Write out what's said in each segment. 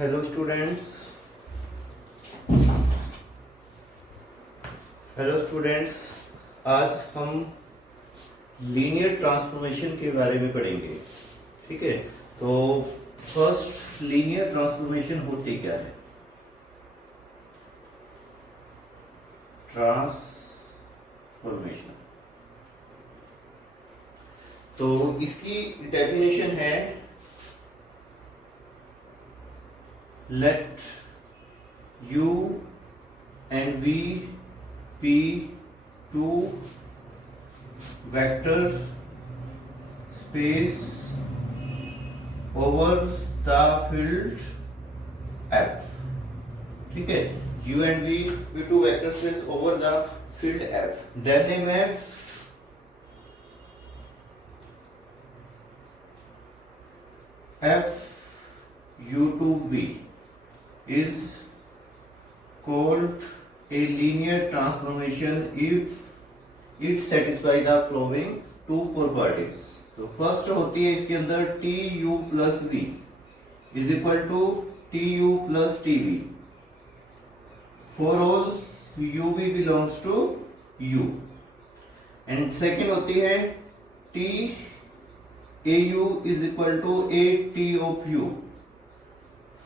Hello students. आज हम linear transformation के बारे में पढ़ेंगे। ठीक है, तो फर्स्ट लीनियर ट्रांसफॉर्मेशन होती क्या है? ट्रांसफॉर्मेशन, तो इसकी डेफिनेशन है let u and v be two vector space over the field F। ठीक है, u and v be two vector space over the field F। then a map F u to v is called a linear transformation if it satisfy the following two properties। तो first होती है इसके अंदर T U plus V is equal to T U plus T V for all U V belongs to U. And second होती है T A U is equal to A T of U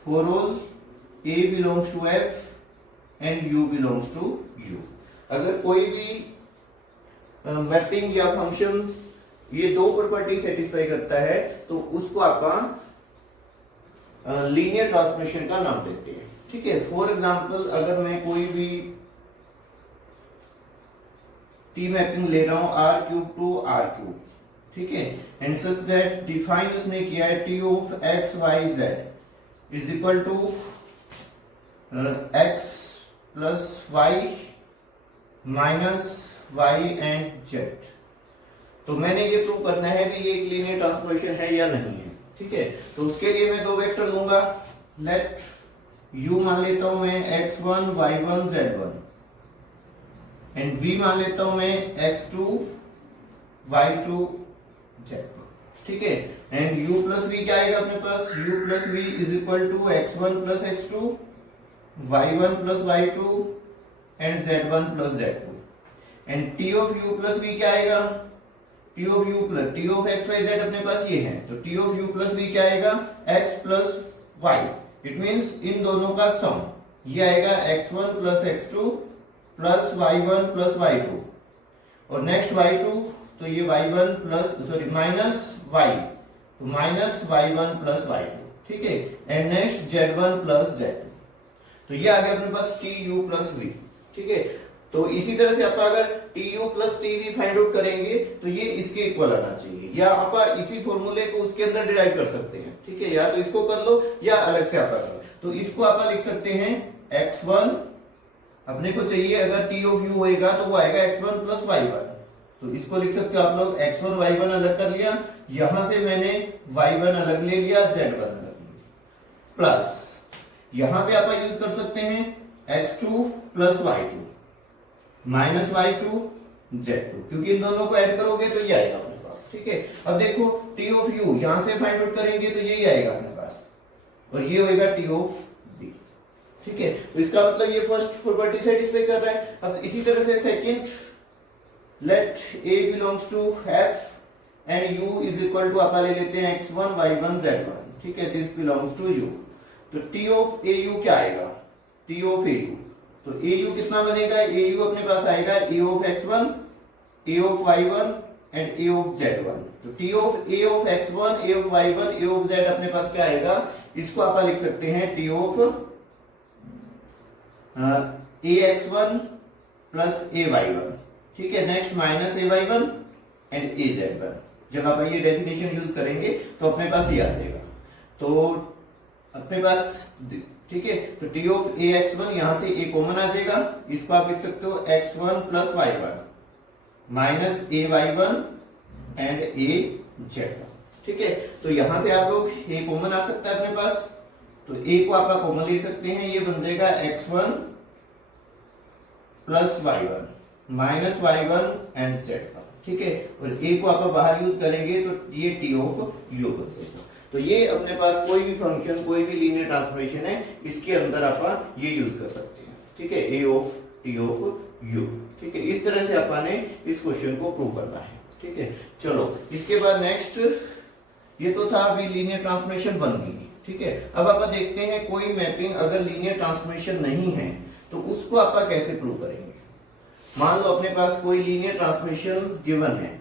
for all a belongs to f and u belongs to u। अगर कोई भी mapping या function ये दो property satisfy करता है तो उसको आप लीनियर ट्रांसफॉर्मेशन का नाम देते हैं। ठीक है, फॉर एग्जांपल अगर मैं कोई भी टी मैपिंग ले रहा हूं R cube to R cube, ठीक है, एंड सच दैट डिफाइन उसने किया है T of X Y Z is equal to x plus y minus y and z। तो मैंने ये प्रूव करना है कि ये एक लीनियर ट्रांसफॉर्मेशन है या नहीं है। ठीक है, तो उसके लिए मैं दो वेक्टर लूंगा। लेट u मान लेता हूं मैं x1 y1 z1 and v मान लेता हूं मैं x2 y2 z2। ठीक है, एंड u प्लस v क्या आएगा अपने पास? u plus v is equal to x1 plus x2 y1 plus y2 and z1 plus z2। And t of u plus v क्या आएगा? t of u plus t of x y z अपने पास ये है, तो t of u plus v क्या आएगा? x plus y। It means इन दोनों का सम ये आएगा x1 plus x2 plus y1 plus y2 और नेक्स्ट y2 तो ये y1 plus sorry minus y, तो माइनस y1 प्लस y2। ठीक है, and next z1 plus z2। तो ये आ गया अपने पास tu प्लस v। ठीक है, तो इसी तरह से आप अगर tu plus tv find out करेंगे तो ये इसके इक्वल आना चाहिए, या आप इसी फॉर्मूले को उसके अंदर डिराइव कर सकते हैं। ठीक है, या तो इसको कर लो या अलग से आप कर लो। तो इसको आप लिख सकते हैं x1 अपने को चाहिए, अगर t ऑफ u होएगा तो वो आएगा x1 प्लस y1, तो इसको लिख सकते हो आप लोग x1 y1 अलग कर लिया, यहां से मैंने y1 अलग ले लिया, z1 अलग ले लिया, प्लस यहां पे आप यूज कर सकते हैं x2 plus y2 minus y2 z2, क्योंकि इन दोनों को ऐड करोगे तो ये आएगा अपने पास। ठीक है, अब देखो t ऑफ u यहां से फाइंड आउट करेंगे तो यही आएगा अपने पास और ये होएगा t ऑफ v। ठीक है, तो इसका मतलब ये फर्स्ट प्रॉपर्टी सेटिस्फाई कर रहा है। अब इसी तरह से second let a belongs to f and u is equal to आप ले लेते हैं x1 y1 z1। ठीक है, this belongs to u, तो t of au क्या आएगा? t of au, तो au कितना बनेगा? au अपने पास आएगा a of x1 a of y1 and a of z1। तो t of a of x1 a of y1 a of z अपने पास क्या आएगा? इसको आप लिख सकते हैं t of ax1 plus ay1। ठीक है, next minus ay1 and az1। जब आप ये डेफिनेशन यूज करेंगे तो अपने पास ये आ जाएगा, तो अपने पास ठीक है, तो t ऑफ ax1 यहां से a कॉमन आ जाएगा, इसको आप लिख सकते हो x1 plus y1 minus ay1 and az1। ठीक है, तो यहां से आप लोग a कॉमन आ सकता है अपने पास, तो a को आप कॉमन ले सकते हैं, ये बन जाएगा x1 plus y1 minus y1 and z1। ठीक है, और a को आप बाहर यूज करेंगे तो ये t ऑफ u बन जाएगा। तो तो ये अपने पास कोई भी फंक्शन, कोई भी लीनियर ट्रांसफॉर्मेशन है, इसके अंदर आप ये यूज कर सकते हैं, ठीक है, ए ऑफ टी ऑफ यू, ठीक है। इस तरह से अपने इस क्वेश्चन को प्रूव करना है, ठीक है। चलो इसके बाद नेक्स्ट, ये तो था अभी लीनियर ट्रांसफॉर्मेशन बन गई, ठीक है। अब आप देखते हैं कोई मैपिंग अगर लीनियर ट्रांसफॉर्मेशन नहीं है तो उसको आप कैसे प्रूव करेंगे। मान लो अपने पास कोई लीनियर ट्रांसफॉर्मेशन गिवन है,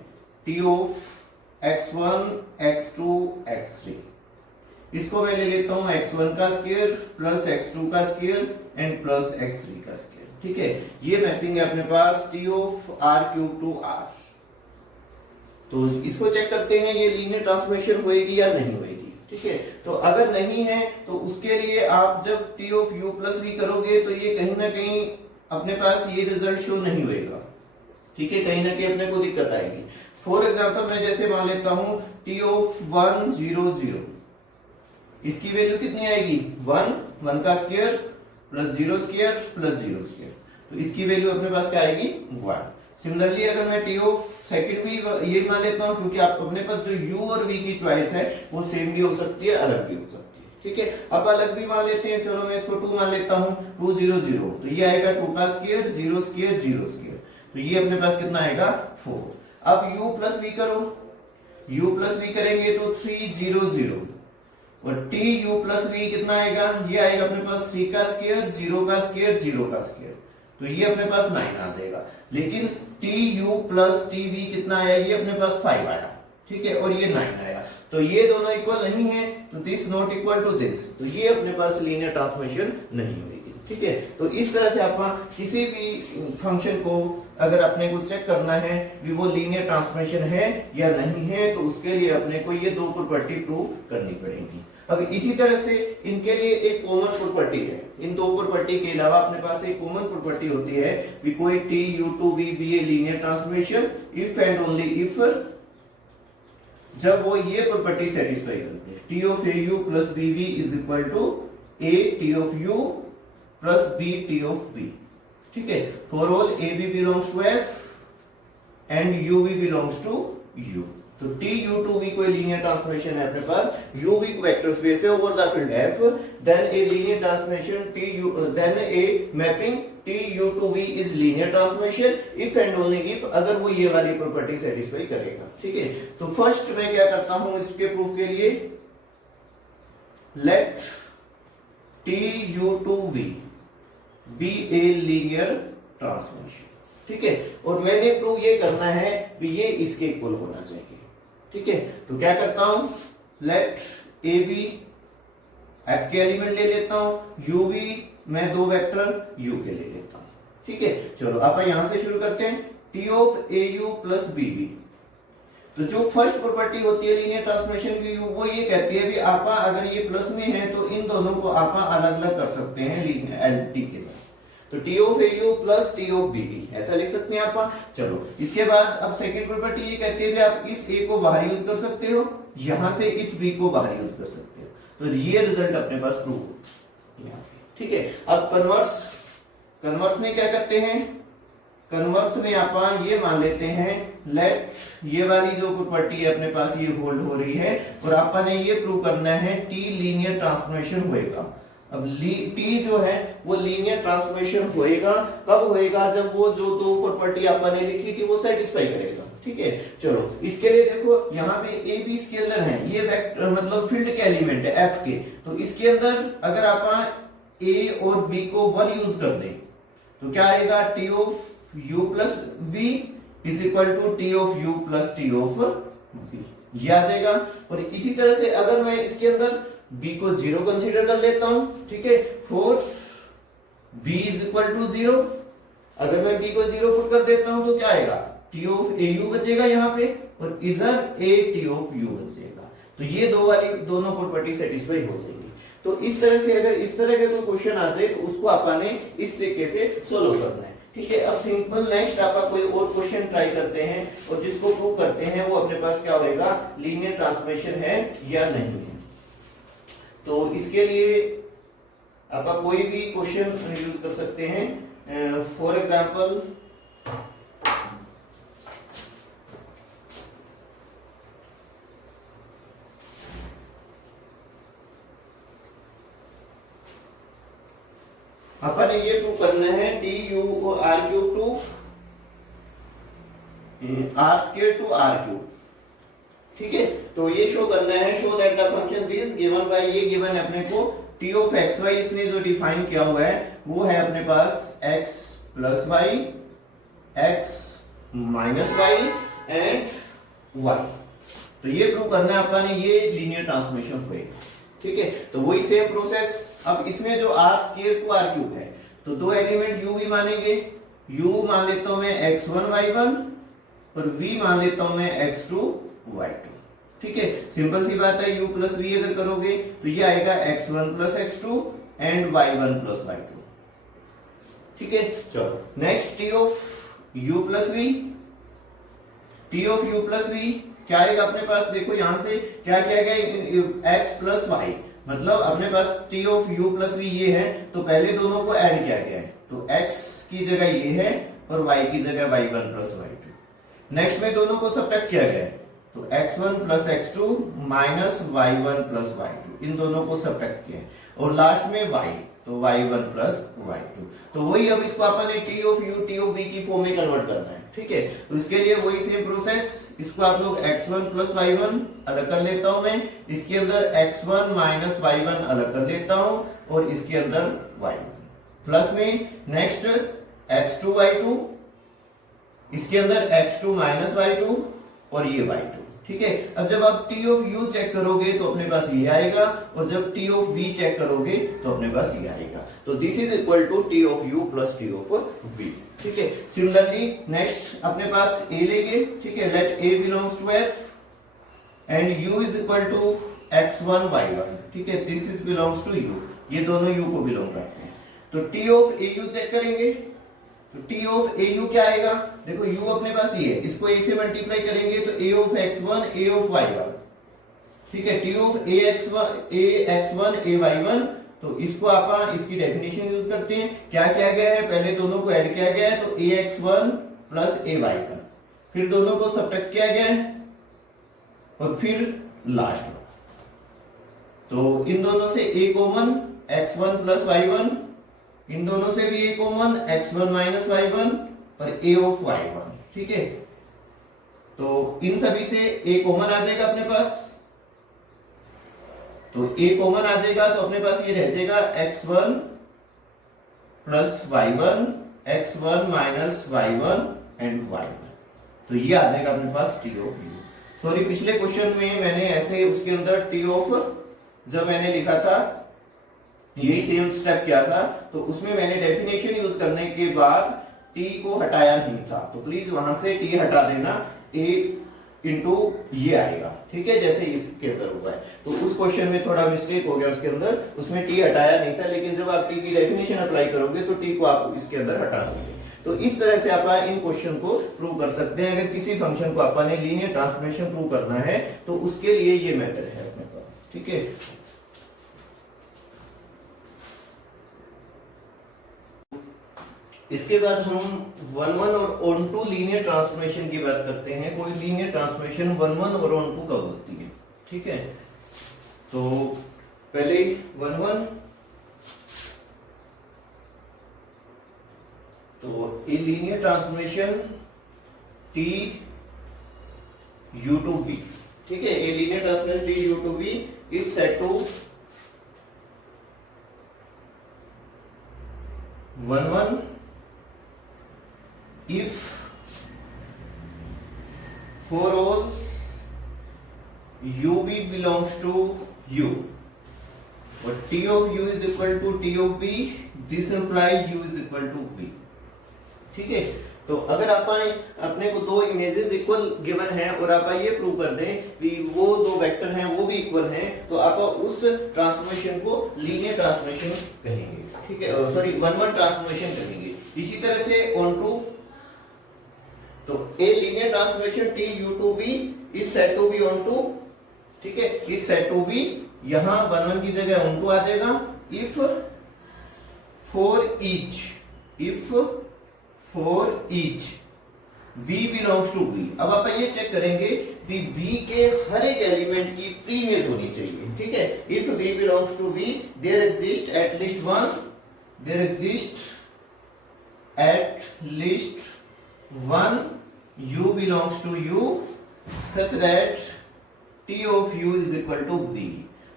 T of x1 x2 x3, इसको मैं ले लेता हूं x1 का स्क्वायर प्लस x2 का स्क्वायर एंड प्लस x3 का स्क्वायर, ठीक है। ये मैपिंग है अपने पास t of r³ to r। तो इसको चेक करते हैं ये लीनियर ट्रांसफॉर्मेशन होएगी या नहीं होएगी, ठीक है। तो अगर नहीं है तो उसके लिए आप जब T of u plus v करोगे तो ये कहीं ना कहीं अपने पास ये रिजल्ट शो नहीं होएगा, ठीक है, कहीं ना कहीं अपने को दिक्कत आएगी। फॉर एग्जांपल मैं जैसे मान लेता हूं टी ऑफ 1 0 0, इसकी वैल्यू कितनी आएगी 1 1 का square plus 0 square plus 0 square, तो इसकी वैल्यू अपने पास क्या आएगी 1। सिमिलरली अगर मैं टी ऑफ सेकंड भी ये मान लेता हूं, क्योंकि आप अपने पास जो u और v की चॉइस है वो सेम भी हो सकती है, अलग भी हो सकती है, ठीक है। अब अलग भी मान लेते हैं, चलो मैं इसको 2 मान लेता हूं, 2 0 0, तो ये आएगा 2 का स्क्वायर 0 स्क्वायर 0 स्क्वायर, तो ये अपने पास कितना आएगा 4। अब u प्लस v करो, u प्लस v करेंगे तो 3 0 0, और t u प्लस v कितना आएगा, ये आएगा अपने पास 3 का स्क्वायर 0 का स्क्वायर 0 का स्क्वायर, तो ये अपने पास 9 आ जाएगा। लेकिन T U plus T we कितना आया, ये अपने पास 5 आया, ठीक है, और ये 9 आया, तो ये दोनों इक्वल नहीं है, तो this not equal to this, तो ये अपने पास लीनियर ट्रांसफॉर्मेशन नहीं होगी, ठीक है। तो इस तरह से आप किसी भी फंक्शन को अगर अपने को चेक करना है कि वो लीनियर ट्रांसफॉर्मेशन है या नहीं है, तो उसके लिए अपने को ये दो प्रॉपर्टी प्रूव करनी पड़ेगी। अब इसी तरह से इनके लिए एक कॉमन प्रॉपर्टी है, इन दो प्रॉपर्टी के अलावा अपने पास एक कॉमन प्रॉपर्टी होती है कि कोई T U to V be a linear transformation if and only if जब वो ये प्रॉपर्टी सेटिस्फाई करते हैं, T of A U plus B V is equal to A T of U plus B T of V, ठीक है, for all A B belongs to F and U V belongs to U. तो T U to V कोई linear transformation है अपने पास, U V vector space है over the field F, then a linear transformation T U, then a mapping T U to V is linear transformation if and only if अगर वो ये वाली property satisfy करेगा, ठीक है। तो फर्स्ट मैं क्या करता हूं इसके प्रूफ के लिए, let T U to V be a linear transformation, ठीक है, और मैंने प्रूव ये करना है कि ये इसके इक्वल होना चाहिए, ठीक है। तो क्या करता हूं, लेट ए बी एफ के एलिमेंट ले लेता हूं, यू वी मैं दो वेक्टर यू के ले लेता हूं, ठीक है। चलो आप यहां से शुरू करते हैं, T of A U plus B B, तो जो फर्स्ट प्रॉपर्टी होती है लीनियर ट्रांसफॉर्मेशन की वो ये कहती है कि आप अगर ये प्लस में है तो इन दोनों को आप अलग अलग कर सकते हैं लीनियर टी के साथ, तो T of A U plus T of B B ऐसा लिख सकते हैं आप। चलो इसके बाद अब सेकंड प्रॉपर्टी ये कहती है कि आप इस ए को बाहर यूज कर सकते हो, यहां से इस बी को बाहर यूज कर सकते हो, तो ये रिजल्ट अपने पास प्रूव, ठीक है। अब कन्वर्स में क्या करते हैं, कन्वर्स में आप ये मान लेते हैं लेट ये वाली जो प्रॉपर्टी है अपने पास ये होल्ड हो रही है, और आपने ये प्रूव करना है टी लीनियर ट्रांसफॉर्मेशन होएगा। अब टी जो है वो लीनियर ट्रांसफॉर्मेशन होएगा, कब होएगा, जब वो जो दो प्रॉपर्टी आपने लिखी थी वो सेटिस्फाई करेगा, ठीक है। चलो इसके लिए देखो यहाँ पे ए बी स्केलर है, ये वेक्टर मतलब फील्ड के एलिमेंट है एफ के, तो इसके अंदर अगर आप ए और बी को 1 यूज कर दें तो क्या आएगा, T of u plus v is equal to T of u plus T of v, ये आ जाएगा। और इसी तरह से अगर मैं इसके अंदर b को 0 कंसीडर कर लेता हूं, ठीक है, for b is equal to 0, अगर मैं b को 0 पुट कर देता हूं तो क्या आएगा, टी ऑफ ए यू बचेगा यहाँ पे, और इधर ए टी ऑफ यू बचेगा, तो ये दो वाली दोनों प्रॉपर्टी सेटिस्फाई हो जाएगी। तो इस तरह से अगर इस तरह के कोई क्वेश्चन आ जाए तो उसको आपने इस तरीके से सोल्व करना है, ठीक है। अब सिंपल नेक्स्ट आप कोई और क्वेश्चन ट्राई करते हैं और जिसको प्रूव करते हैं वो अपने पास क्या होएगा, लीनियर ट्रांसफॉर्मेशन है या नहीं है। तो इसके लिए आप कोई भी क्वेश्चन यूज कर सकते हैं, फॉर एग्जांपल अपन ने ये प्रूव करना है T U R cube to R square to R cube, ठीक है। तो ये शो करना है, show that the function this given by, ये गिवन है अपने को टी ऑफ एक्स वाई, इसने जो डिफाइन किया हुआ है वो है अपने पास x plus y, x minus y and y. तो ये प्रूव करना है अपन ने, ये लीनियर ट्रांसफॉर्मेशन हुए, ठीक है। तो वही सेम प्रोसेस। अब इसमें जो R square to R cube है तो दो एलिमेंट यू भी मानेंगे, यू मान लेता हूं मैं x1 y1 और v मान लेता हूं मैं x2 y2, ठीक है। सिंपल सी बात है, u प्लस v अगर करोगे तो ये आएगा x1 plus x2 and y1 plus y2, ठीक है। चलो next T of u plus v, T of u plus v क्या आएगा अपने पास, देखो यहां से क्या किया गया x प्लस y, मतलब अपने पास t of u plus v ये है तो पहले दोनों को ऐड किया गया है, तो x की जगह ये है और y की जगह y1 प्लस y2। नेक्स्ट में दोनों को सब्ट्रैक्ट किया गया है तो x1 plus x2 minus y1 plus y2, इन दोनों को सब्ट्रैक्ट किया है और लास्ट में y, तो y1 प्लस y2। तो वही अब इसको अपन ने T of u T of v की फॉर्म में कन्वर्ट करना है, ठीक है। तो इसके लिए वही सेम प्रोसेस, इसको आप लोग x1 प्लस y1 अलग कर लेता हूं मैं, इसके अंदर x1 माइनस y1 अलग कर लेता हूं और इसके अंदर y1 प्लस में नेक्स्ट x2 y2, इसके अंदर x2 माइनस y2 और ये y2, ठीक है। अब जब आप टी ऑफ u चेक करोगे तो अपने पास ये आएगा और जब टी ऑफ v चेक करोगे तो अपने पास ये आएगा। तो this is equal to T of u plus T of v, ठीक है। सिमिलरली नेक्स्ट अपने पास a लेंगे, ठीक है। Let a belongs to f and u is equal to x1 y1, ठीक है। This is belongs to u, ये दोनों u को बिलोंग करते हैं। तो टी ऑफ au चेक करेंगे तो टी ऑफ au क्या आएगा, देखो u अपने पास ये है, इसको a से मल्टीप्लाई करेंगे तो a of x1 a of y1, ठीक है। टी ऑफ ax1 ay1, तो इसको आप इसकी डेफिनेशन यूज करते हैं, क्या किया गया है, पहले दोनों को ऐड किया गया है तो ax1 प्लस ay1, फिर दोनों को सब्ट्रैक्ट किया गया है और फिर लास्ट में तो इन दोनों से a common x1 plus y1, इन दोनों से भी a common x1 minus y1 और a ऑफ y1, ठीक है। तो इन सभी से a कॉमन आ जाएगा अपने पास, तो a कॉमन आ जाएगा तो अपने पास ये रह जाएगा x1 plus y1, x1 minus y1 and y1, तो ये आ जाएगा अपने पास टी ऑफ u। सॉरी पिछले क्वेश्चन में मैंने ऐसे उसके अंदर टी ऑफ जब मैंने लिखा था यही सेम स्टेप किया था तो उसमें मैंने डेफिनेशन यूज करने के बाद t को हटाया नहीं था, तो प्लीज वहां से t हटा देना, a इंटू ये आएगा, ठीक है, जैसे इसके अंदर हुआ है। तो उस क्वेश्चन में थोड़ा मिस्टेक हो गया उसके अंदर, उसमें t हटाया नहीं था, लेकिन जब आप t की डेफिनेशन अप्लाई करोगे तो t को आप इसके अंदर हटा दोगे। तो इस तरह से आप इन क्वेश्चन को प्रूव कर सकते हैं। अगर किसी फंक्शन को आपने लीनियर ट्रांसफॉर्मेशन प्रूव करना है तो उसके लिए ये मेथड है अपने पास, ठीक है। इसके बाद हम 1-1 और on2 लीनियर ट्रांसफॉर्मेशन की बात करते हैं। कोई लीनियर ट्रांसफॉर्मेशन 1-1 और on2 कब होती है, ठीक है। तो पहले 1-1, तो ये linear transformation t u to b, ठीक है। ये linear transformation t u to b is said to 1-1 if for all ub belongs to u और t of u is equal to t of b, this implies u is equal to b, ठीक है। तो अगर आप अपने को दो images equal given है और आप ये प्रूव कर दें कि वो दो वेक्टर हैं वो भी इक्वल हैं, तो आप उस ट्रांसफॉर्मेशन को लीनियर ट्रांसफॉर्मेशन कहेंगे, ठीक है, सॉरी 1-1 ट्रांसफॉर्मेशन कहेंगे। इसी तरह से on2, तो A linear transformation T U to B is said to be on2, ठीक है, इज सेट टू बी, यहां 1-1 की जगह on2 आ जाएगा if for each v belongs to b। अब आप ये चेक करेंगे कि v के हर एक एलिमेंट की प्रीमियस होनी चाहिए, ठीक है। If v belongs to b there exist at least one there exist at least one u belongs to u such that t of u is equal to v।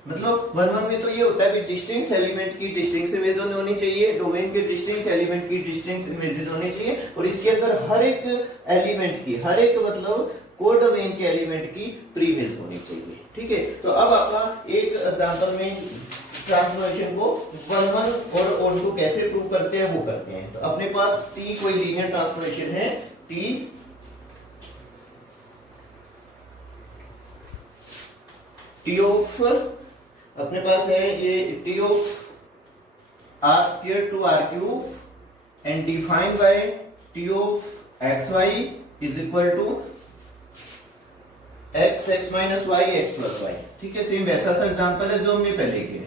मतलब वन वन में तो ये होता है कि डिस्टिंक्ट एलिमेंट की distinct image होनी चाहिए, डोमेन के डिस्टिंक्ट एलिमेंट की डिस्टिंक्ट इमेजेस होनी चाहिए, और इसके अंदर हर एक एलिमेंट की, हर एक मतलब कोड डोमेन के एलिमेंट की प्रीमेज होनी चाहिए। ठीक है, तो अब आप एक एग्जांपल में ट्रांसफॉर्मेशन को वन वन और ऑन टू कैसे प्रूव करते हैं वो करते हैं। तो अपने पास टी कोई लीनियर ट्रांसफॉर्मेशन है, टी ऑफ अपने पास है ये T of R square to R cube and defined by T of X Y is equal to X X minus Y X plus Y. ठीक है, सेम वैसा सा एग्जांपल है जो हमने पहले किया।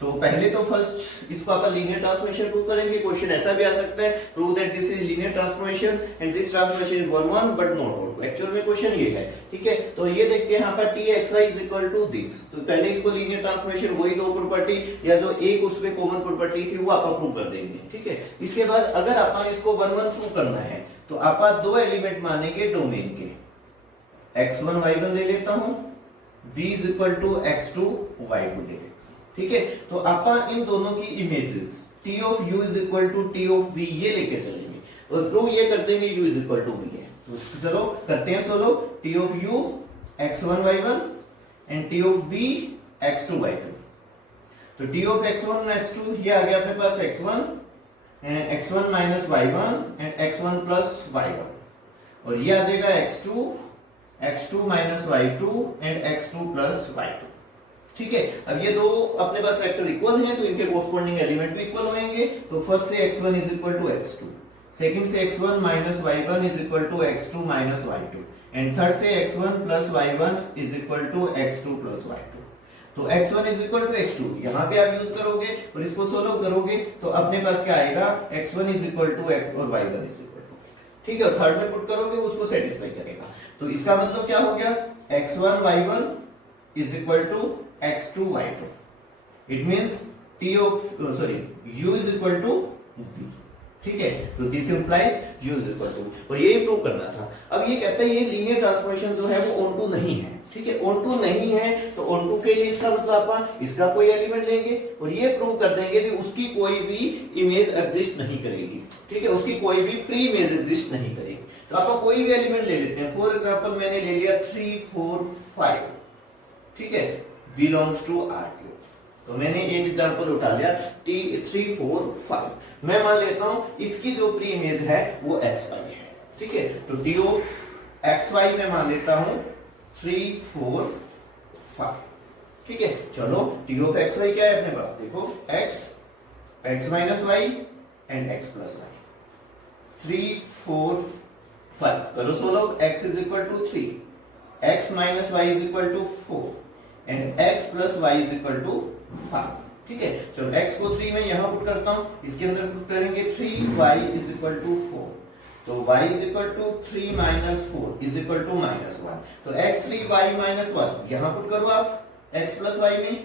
तो पहले तो फर्स्ट इसको आप लीनियर ट्रांसफॉर्मेशन प्रूव करेंगे। क्वेश्चन ऐसा भी आ सकता है, prove that this is linear transformation and this transformation is one one but not onto. Actual में क्वेश्चन ये है। ठीक है, तो ये देखते हैं यहाँ पर T X Y is equal to this. तो पहले इसको लीनियर ट्रांसफॉर्मेशन वही दो प्रॉपर्टी या जो एक उसमें कॉमन प्रॉपर्टी थी वो आप प्रूव कर देंगे। ठीक है, इसके बाद अगर आप इसको वन वन प्रूव करना है तो आप दो एलिमेंट मानेंगे डोमेन के, x1 y1 ले लेता हूं, v is equal to x2 y2 ले लेता हूं। ठीक है, तो आप इन दोनों की images t of u is equal to t of v ये लेके चलेंगे और प्रूव ये कर देंगे u is equal to v है। तो चलो करते हैं सोलो, t of u x1 y1 and t of v x2 y2। तो t ऑफ x1 x2 ये आ गया अपने पास x1 minus y1 and x1 plus y1, और ये आ जाएगा x2 minus y2 and x2 plus y2। ठीक है, अब ये दो अपने पास वेक्टर इक्वल हैं तो इनके कोरस्पॉन्डिंग एलिमेंट भी इक्वल होंगे। तो फर्स्ट से x1 is equal to x2, second से x1 minus y1 is equal to x2 minus y2 and third से x1 plus y1 is equal to x2 plus y2। तो x1 is equal to x2 यहाँ पे आप use करोगे और इसको solve करोगे तो अपने पास क्या आएगा, x1 is equal to x और y1 इज इक्वल टू। ठीक है, थर्ड में पुट करोगे उसको सेटिस्फाई करेगा। तो इसका मतलब क्या हो गया, x1 y1 is equal to x2 y2। It means t of u is equal to v। ठीक है, तो this implies u is equal to, और ये प्रूव करना था। अब ये कहता है ये लीनियर ट्रांसफॉर्मेशन जो है वो ऑन टू नहीं है। ठीक है, ऑन टू नहीं है तो ऑन टू के लिए इसका मतलब आप इसका कोई एलिमेंट लेंगे और ये प्रूव कर देंगे कि उसकी कोई भी इमेज एग्जिस्ट नहीं करेगी। ठीक है, उसकी कोई भी प्री इमेज एग्जिस्ट नहीं करेगी। तो आप कोई भी एलिमेंट ले लेते हैं, फॉर एग्जांपल मैंने ले लिया 3 4 5। ठीक है, बिलोंग्स टू R3। तो मैंने एक एग्जांपल उठा लिया T3 4 5। मैं मान लेता हूं इसकी जो प्री इमेज है वो xy है। ठीक है, तो T ऑफ xy मैं मान लेता हूं 3 4 5। ठीक है, चलो T ऑफ xy क्या है अपने पास, देखो x minus y and x plus y। 3 4 5 करो solve, x is equal to 3, x minus y is equal to 4 and x plus y is equal to 5। ठीक है, चलो x को 3 में यहां पुट करता हूं, इसके अंदर पुट करेंगे 3y इज इक्वल टू 4। तो y is equal to 3 minus 4 is equal to minus 1। तो x3 y माइनस 1 यहां पुट करो आप x प्लस y में,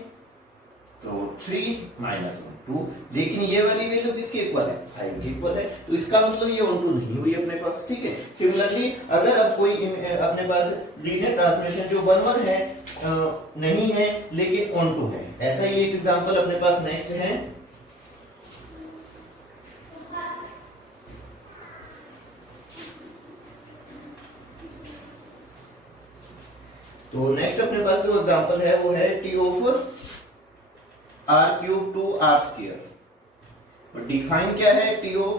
तो 3 माइनस 1 2। लेकिन ये वाली वैल्यू किसके इक्वल है, 5 के इक्वल है। तो इसका मतलब ये ऑन टू नहीं हुई अपने पास। ठीक है, सिमिलरली अगर अब कोई अपने पास लीनियर ट्रांसफॉर्मेशन जो वन वन है नहीं है लेकिन ऑन टू है, ऐसा ही एक एग्जांपल अपने पास नेक्स्ट है। तो नेक्स्ट अपने पास जो एग्जांपल है वो है T of r cube to r square. और डिफाइन क्या है, T of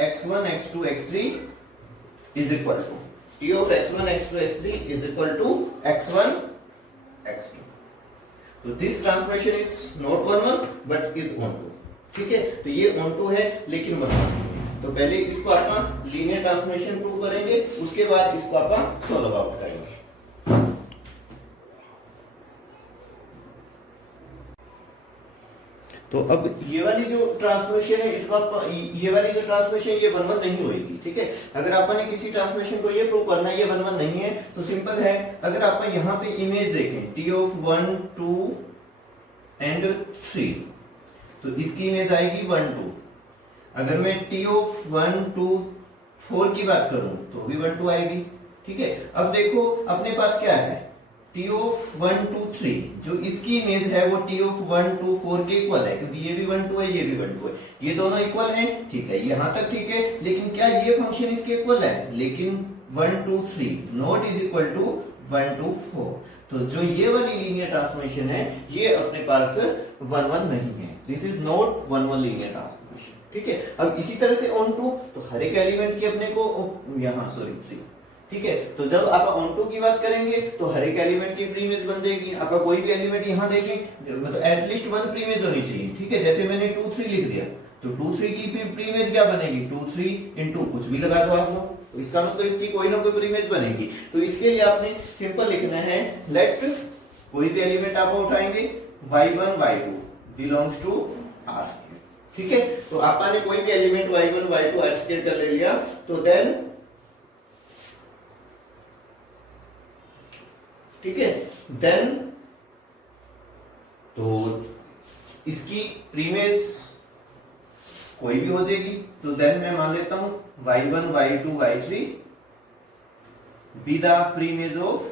x1 x2 x3 is equal to T of x1 x2 x3 is equal to x1 x2। तो this transformation is not one one but is onto. ठीक है, तो ये on to है लेकिन one one नहीं है। तो पहले इसको आप लीनियर ट्रांसफॉर्मेशन प्रूव करेंगे, उसके बाद इसको आप सॉल्व आउट करेंगे। तो अब ये वाली जो ट्रांसफॉर्मेशन है इसका ये वाली जो ट्रांसफॉर्मेशन ये वन वन नहीं होगी। ठीक है, अगर आपने किसी ट्रांसफॉर्मेशन को ये प्रूव करना है ये वन वन नहीं है तो सिंपल है, अगर आप यहाँ पे इमेज देखें T ऑफ 1 2 एंड 3, तो इसकी इमेज आएगी 1 2। अगर मैं टी ऑफ 1 2 4 की बात करूं तो भी 1 2 आएगी। ठीक है, अब देखो अपने पास क्या है, टी ऑफ 1 2 3, जो इसकी इमेज है वो टी ऑफ 1 2 4 के इक्वल है, क्योंकि ये भी 1 2 है, ये भी 1 2 है, ये दोनों इक्वल हैं। ठीक है, यहां तक ठीक है, लेकिन क्या ये फंक्शन इसके इक्वल है? लेकिन 1 2 3 नॉट इज इक्वल टू 1 2 4। तो जो ये वाली लीनियर ट्रांसफॉर्मेशन है ये अपने पास 1 1 नहीं है, this is not 1 1 linear transformation. ठीक है, अब इसी तरह से ऑन टू, तो हर एक एलिमेंट की अपने को यहाँ सॉरी 3। ठीक है, तो जब आप ऑन टू की बात करेंगे तो हर एक एलिमेंट की प्रीमेज बन जाएगी। आप कोई भी एलिमेंट यहाँ देखें मतलब एटलीस्ट 1 प्रीमेज होनी चाहिए। ठीक है, जैसे मैंने 2 3 लिख दिया तो 2 3 की प्रीमेज क्या बनेगी? 2 3 इंटू कुछ भी लगा दो आप लोग, तो इसका मतलब इसकी कोई ना कोई प्रीमेज बनेगी। तो इसके लिए आपने सिंपल लिखना है, लेट कोई भी एलिमेंट आप उठाएंगे y1 y2 belongs to R²। ठीक है, तो आपने कोई भी एलिमेंट y1 y2 R² कर ले लिया, तो देन ठीक है, देन तो इसकी प्रीमेज कोई भी हो जाएगी। तो देन मैं मान लेता हूं y1 y2 y3 be the प्रीमेज of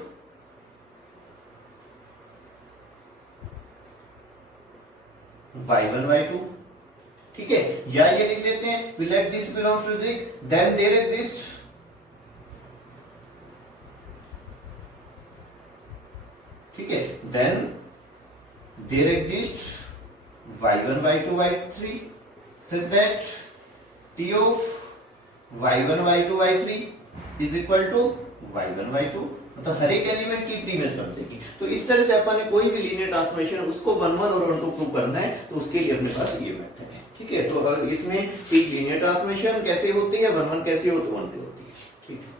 y1 y2। ठीक है, या ये लिख लेते हैं we let this belongs to Z, then there exists ठीक है, then there exists y1 y2 y3 such that t of y1 y2 y3 is equal to y1 y2, मतलब हर एक एलिमेंट की प्रीमेज बन जाएगी। तो इस तरह से अपन ने कोई भी लीनियर ट्रांसफॉर्मेशन उसको 1 1 और 1 2 प्रूव करना है, तो उसके लिए अपने पास ये मेथड है। ठीक है, तो इसमें एक लीनियर ट्रांसफॉर्मेशन कैसे होती है, 1 1 कैसे होती है, 1 2 होती है। ठीक है।